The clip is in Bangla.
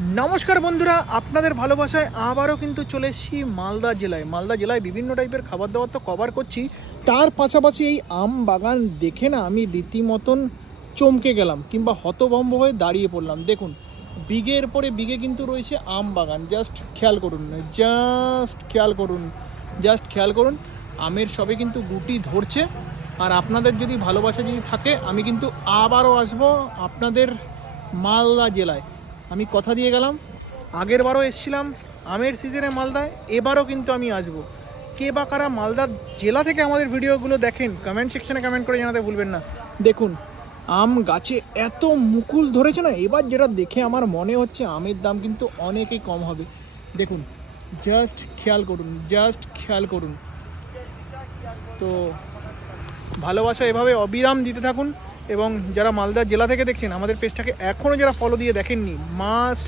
নমস্কার বন্ধুরা, আপনাদের ভালোবাসায় আবারও কিন্তু চলে এসেছি মালদা জেলায় বিভিন্ন টাইপের খাবার দাবার তো কভার করছি। তার পাশাপাশি এই আম বাগান দেখে না আমি রীতিমতন চমকে গেলাম কিংবা হতভম্ব হয়ে দাঁড়িয়ে পড়লাম। দেখুন, বিঘের পরে বিঘে কিন্তু রয়েছে আম বাগান। জাস্ট খেয়াল করুন, জাস্ট খেয়াল করুন, আমের সবে কিন্তু গুটি ধরছে। আর আপনাদের যদি ভালোবাসা যদি থাকে, আমি কিন্তু আবারও আসবো আপনাদের মালদা জেলায়। আমি কথা দিয়ে গেলাম, আগের বারও এসেছিলাম আমের সিজনে মালদায়, এবারও কিন্তু আমি আসবো। কে বা কারা মালদা জেলা থেকে আমাদের ভিডিওগুলো দেখেন কমেন্ট সেকশনে কমেন্ট করে জানাতে ভুলবেন না। দেখুন, আম গাছে এত মুকুল ধরেছে না, এবার যেটা দেখে আমার মনে হচ্ছে আমের দাম কিন্তু অনেকই কম হবে। দেখুন, জাস্ট খেয়াল করুন। তো ভালোবাসা এভাবে অবিরাম দিতে থাকুন, এবং যারা মালদা জেলা থেকে দেখছেন আমাদের পেজটাকে এখনও যারা ফলো দিয়ে দেখেননি, মাস্ট